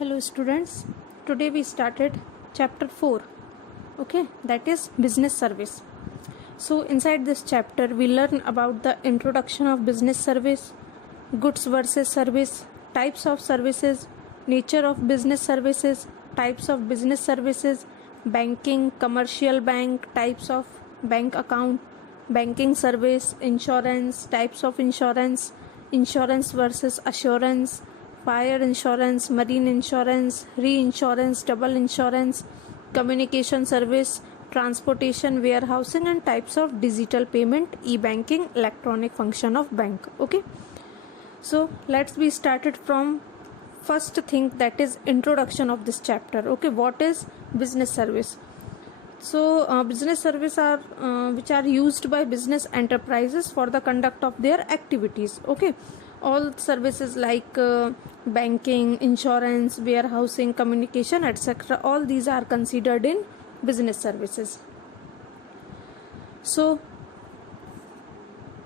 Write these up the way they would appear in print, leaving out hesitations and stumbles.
Hello students, today we started chapter 4, okay, that is business service. So inside this chapter we learn about the introduction of business service, goods versus service, types of services, nature of business services, types of business services, banking, commercial bank, types of bank account, banking service, insurance, types of insurance, insurance versus assurance, fire insurance, marine insurance, reinsurance, double insurance, communication service, transportation, warehousing, and types of digital payment, e-banking, electronic function of bank. Okay, so let's be started from first thing, that is introduction of this chapter. Okay, what is business service? So business service are which are used by business enterprises for the conduct of their activities. Okay, all services like banking, insurance, warehousing, communication, etc., all these are considered in business services. So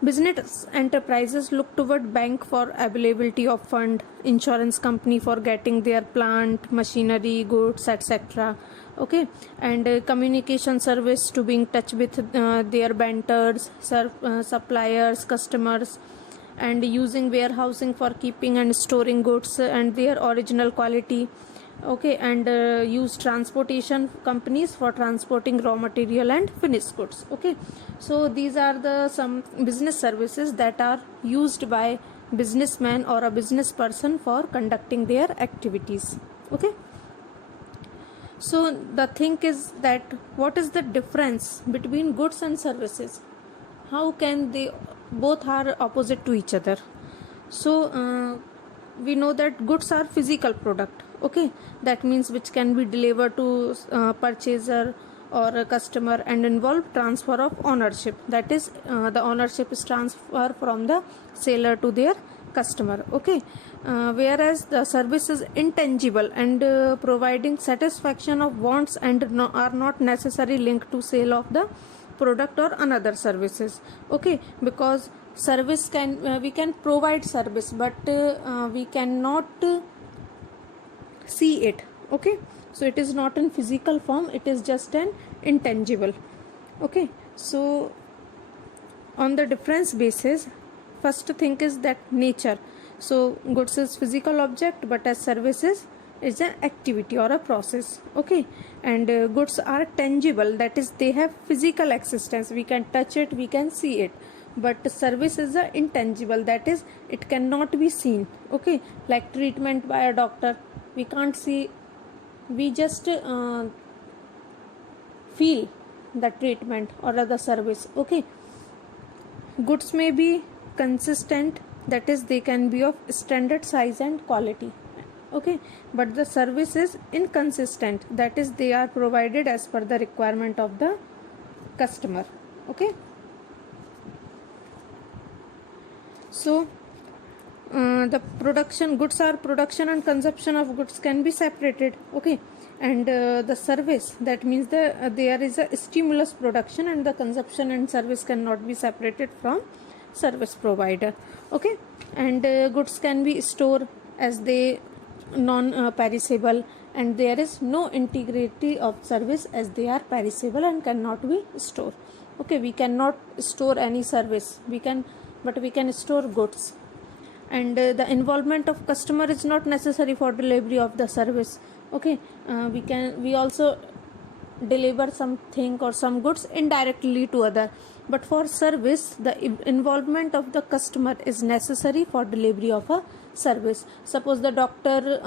business enterprises look toward bank for availability of fund, insurance company for getting their plant, machinery, goods, etc. Okay, and communication service to be in touch with their vendors, suppliers, customers, and using warehousing for keeping and storing goods and their original quality. Okay, and use transportation companies for transporting raw material and finished goods. Okay, so these are the some business services that are used by businessman or a business person for conducting their activities. Okay, so the thing is that what is the difference between goods and services? How can they both are opposite to each other? So we know that goods are physical product. Okay, that means which can be delivered to purchaser or a customer and involve transfer of ownership, that is the ownership is transferred from the seller to their customer. Okay, whereas the service is intangible and providing satisfaction of wants and are not necessarily linked to sale of the product or another services. Okay, because service can we can provide service, but we cannot see it. Okay, so it is not in physical form, it is just an intangible. Okay, so on the difference basis, first thing is that nature. So goods is physical object, but as services is an activity or a process. Okay, and goods are tangible, that is they have physical existence, we can touch it, we can see it, but service is a intangible, that is it cannot be seen. Okay, like treatment by a doctor, we can't see, we just feel the treatment or the service. Okay, goods may be consistent, that is they can be of standard size and quality. Okay, but the service is inconsistent, that is they are provided as per the requirement of the customer. Okay, so the production, goods are production and consumption of goods can be separated. Okay, and the service, that means there is a stimulus production, and the consumption and service cannot be separated from service provider. Okay, and goods can be stored as they non perishable, and there is no integrity of service as they are perishable and cannot be stored. Okay, we cannot store any service, we can, but we can store goods. And the involvement of customer is not necessary for delivery of the service. Okay, we also deliver something or some goods indirectly to other, but for service the involvement of the customer is necessary for delivery of a service. Suppose the doctor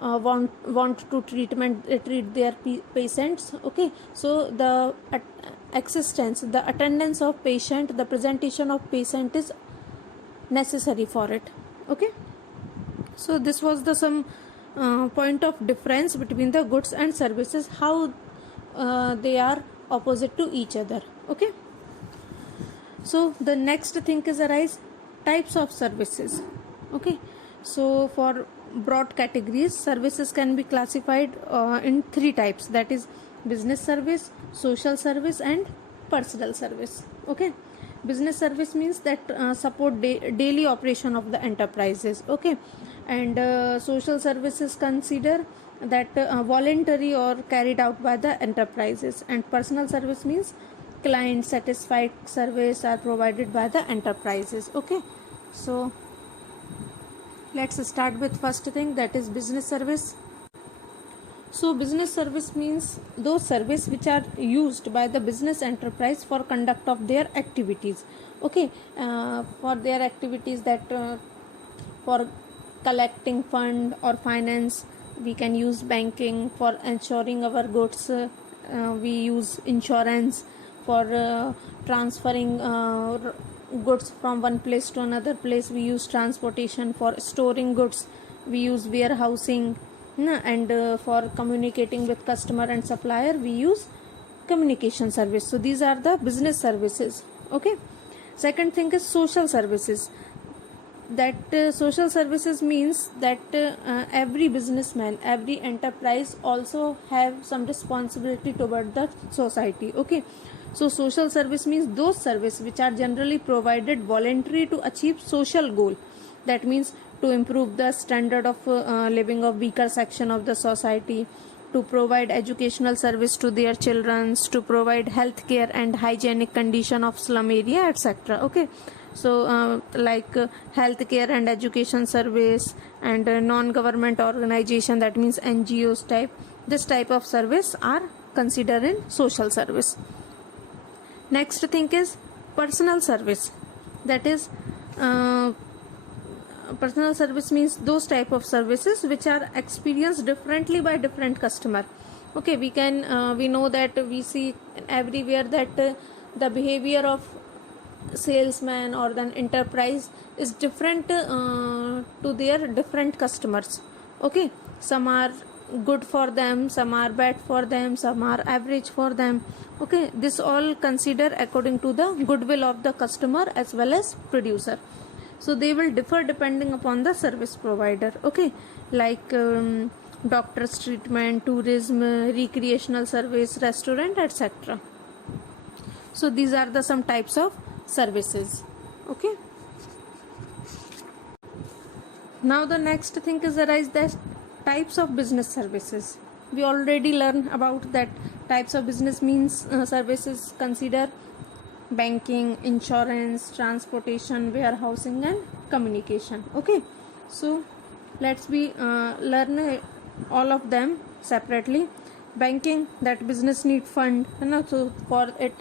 want to treat their patients. Okay, so the existence, the attendance of patient, the presentation of patient is necessary for it. Okay, so this was the some point of difference between the goods and services, how they are opposite to each other. Okay, so the next thing is arise types of services. Okay, so for broad categories, services can be classified in three types, that is business service, social service, and personal service. Okay, business service means that support daily operation of the enterprises. Okay, And social services consider that voluntary or carried out by the enterprises. And personal service means client satisfied service are provided by the enterprises. Okay, so let's start with first thing, that is business service. So business service means those service which are used by the business enterprise for conduct of their activities. Okay, for their activities, that for collecting fund or finance, we can use banking. For ensuring our goods, we use insurance. For transferring goods from one place to another place, we use transportation. For storing goods, we use warehousing. And for communicating with customer and supplier, we use communication service. So these are the business services. Okay, second thing is social services. That social services means that every businessman, every enterprise also have some responsibility toward the society. Okay, so social service means those service which are generally provided voluntary to achieve social goal. That means to improve the standard of living of weaker section of the society, to provide educational service to their children, to provide health care and hygienic condition of slum area, etc. Okay, so like health care and education service, and non-government organization, that means NGOs type, this type of service are considered in social service. Next thing is personal service. That is personal service means those type of services which are experienced differently by different customer. Okay, we can we know that we see everywhere that the behavior of salesman or the enterprise is different to their different customers. Okay, some are good for them, some are bad for them, some are average for them. Okay, this all consider according to the goodwill of the customer as well as producer. So they will differ depending upon the service provider. Okay, like doctor's treatment, tourism, recreational service, restaurant, etc. So these are the some types of services. Okay, now the next thing is arise that types of business services. We already learned about that types of business means services consider banking, insurance, transportation, warehousing, and communication. Okay, so let's be learn all of them separately. Banking, that business need fund, so for it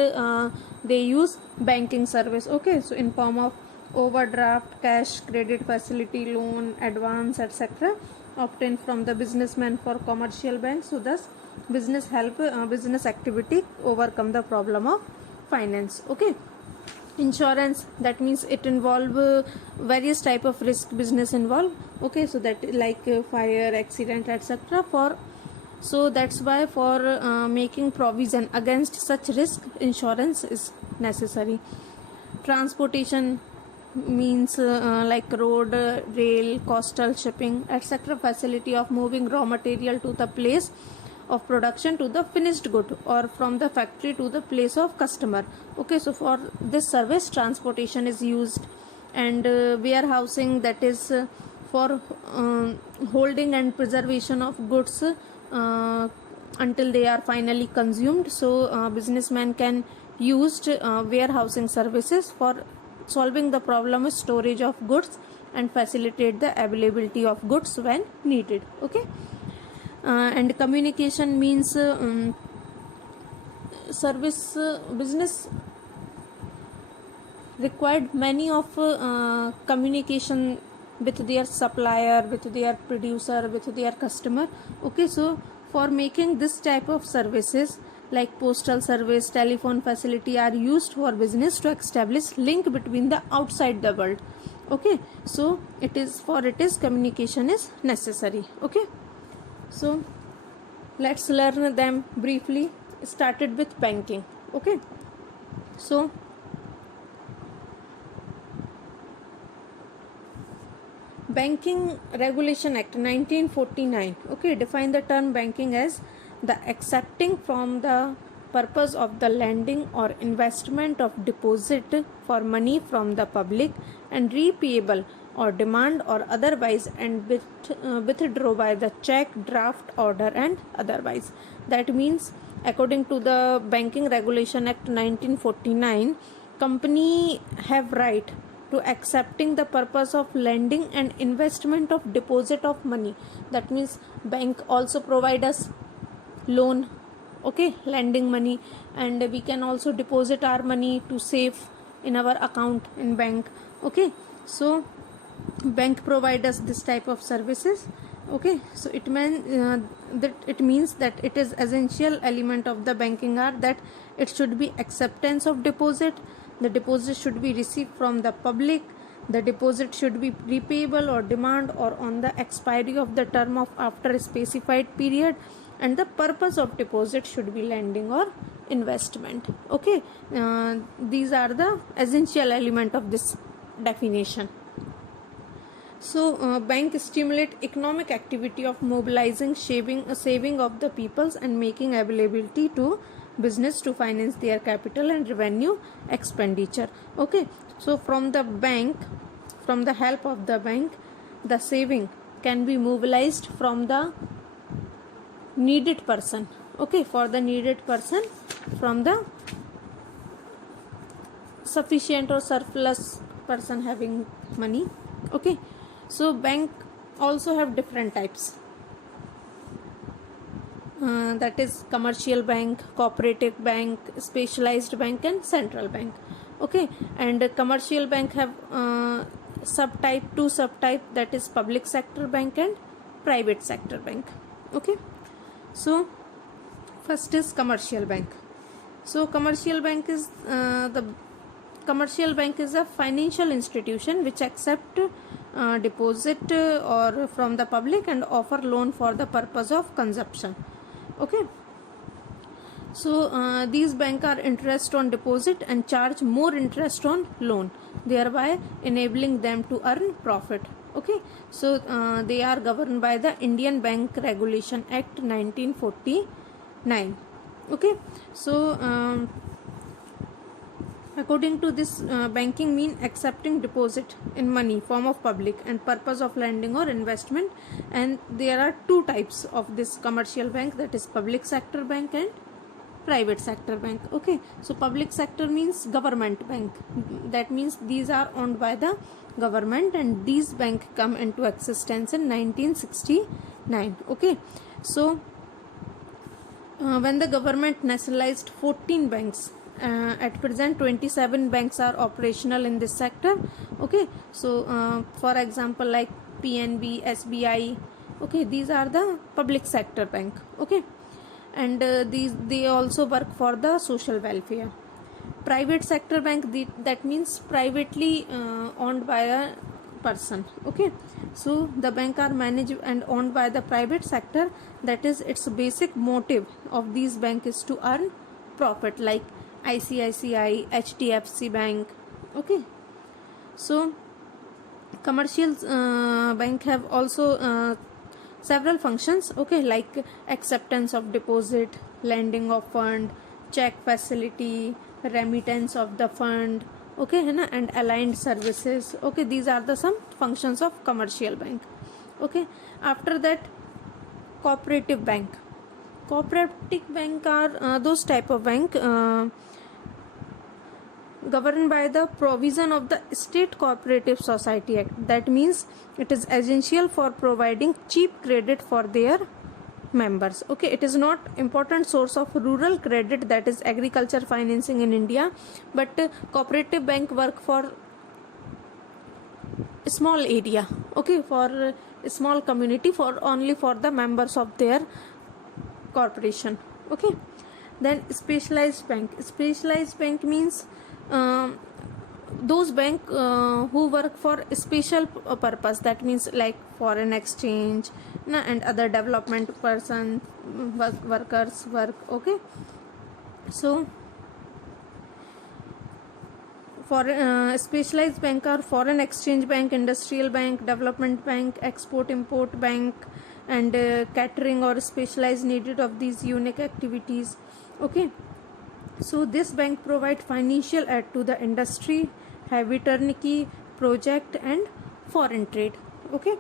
they use banking service. Okay, so in form of overdraft, cash, credit facility, loan, advance, etc. obtained from the businessman for commercial banks. So thus business help business activity overcome the problem of finance. Okay, insurance, that means it involve various type of risk business involve. Okay, so that like fire, accident, etc. for so that's why for making provision against such risk, insurance is necessary. Transportation means like road, rail, coastal, shipping, etc. facility of moving raw material to the place of production to the finished good, or from the factory to the place of customer. Okay, so for this service transportation is used. And warehousing, that is for holding and preservation of goods until they are finally consumed. So businessman can use warehousing services for solving the problem of storage of goods and facilitate the availability of goods when needed. Okay, and communication means service business required many of communication with their supplier, with their producer, with their customer. Okay, so for making this type of services like postal service, telephone facility are used for business to establish link between the outside the world. Okay, so it is communication is necessary. Okay, so let's learn them briefly. Started with banking. Okay, so Banking Regulation Act 1949, okay, define the term banking as the accepting from the purpose of the lending or investment of deposit for money from the public and repayable or demand or otherwise, and withdraw by the check, draft, order, and otherwise. That means, according to the Banking Regulation Act 1949, company have right to accepting the purpose of lending and investment of deposit of money. That means bank also provide us loan, okay, lending money, and we can also deposit our money to save in our account in bank. Okay, so bank provide us this type of services. Okay, so it means that it is essential element of the banking are that it should be acceptance of deposit. The deposit should be received from the public. The deposit should be repayable or demand or on the expiry of the term of after a specified period, and the purpose of deposit should be lending or investment. Okay, these are the essential element of this definition. So bank stimulate economic activity of mobilizing saving of the peoples and making availability to business to finance their capital and revenue expenditure. Okay, so from the bank, from the help of the bank, the saving can be mobilized from the needed person. Okay, for the needed person, from the sufficient or surplus person having money. Okay, so bank also have different types, that is commercial bank, cooperative bank, specialized bank, and central bank. Okay, and commercial bank have two subtype, that is public sector bank and private sector bank. Okay, so first is commercial bank. So commercial bank is commercial bank is a financial institution which accept deposit or from the public and offer loan for the purpose of consumption. Okay, so these banks are interest on deposit and charge more interest on loan, thereby enabling them to earn profit. Okay, so they are governed by the Indian Bank Regulation Act 1949. Okay, so according to this, banking mean accepting deposit in money form of public and purpose of lending or investment, and there are two types of this commercial bank, that is public sector bank and private sector bank. Okay, so public sector means government bank, that means these are owned by the government, and these bank come into existence in 1969. Okay, so when the government nationalized 14 banks, at present 27 banks are operational in this sector. Okay, so for example like PNB, SBI, okay, these are the public sector bank. Okay, and they also work for the social welfare. Private sector bank, that means privately owned by a person. Okay, so the bank are managed and owned by the private sector, that is its basic motive of these bank is to earn profit, like ICICI, HDFC Bank. Okay, so commercial bank have also several functions. Okay, like acceptance of deposit, lending of fund, check facility, remittance of the fund. Okay, and aligned services. Okay, these are the some functions of commercial bank. Okay, after that, cooperative bank. Cooperative bank are those type of bank governed by the provision of the State Cooperative Society Act. That means it is essential for providing cheap credit for their members. Okay, it is not important source of rural credit, that is agriculture financing in India, but cooperative bank work for small area. Okay, for a small community, for only for the members of their corporation. Okay, then specialized bank means those bank who work for a special purpose, that means like foreign exchange and other development person workers work. Okay, so for specialized bank are foreign exchange bank, industrial bank, development bank, export import bank, and catering or specialized needed of these unique activities. Okay, so this bank provide financial aid to the industry, heavy turnkey project and foreign trade. Okay.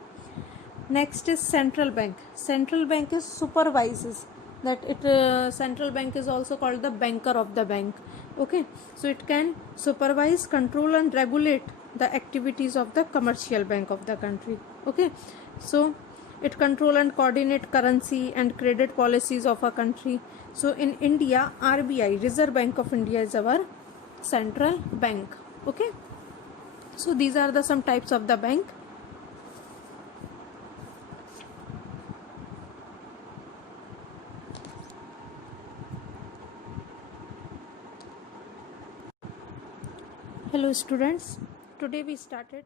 Next is central bank. Central bank is supervises that it central bank is also called the banker of the bank. Okay, so it can supervise, control and regulate the activities of the commercial bank of the country. Okay, so it control and coordinate currency and credit policies of a country. So in India, RBI, Reserve Bank of India, is our central bank. Okay, so these are the some types of the bank. Hello students, today we started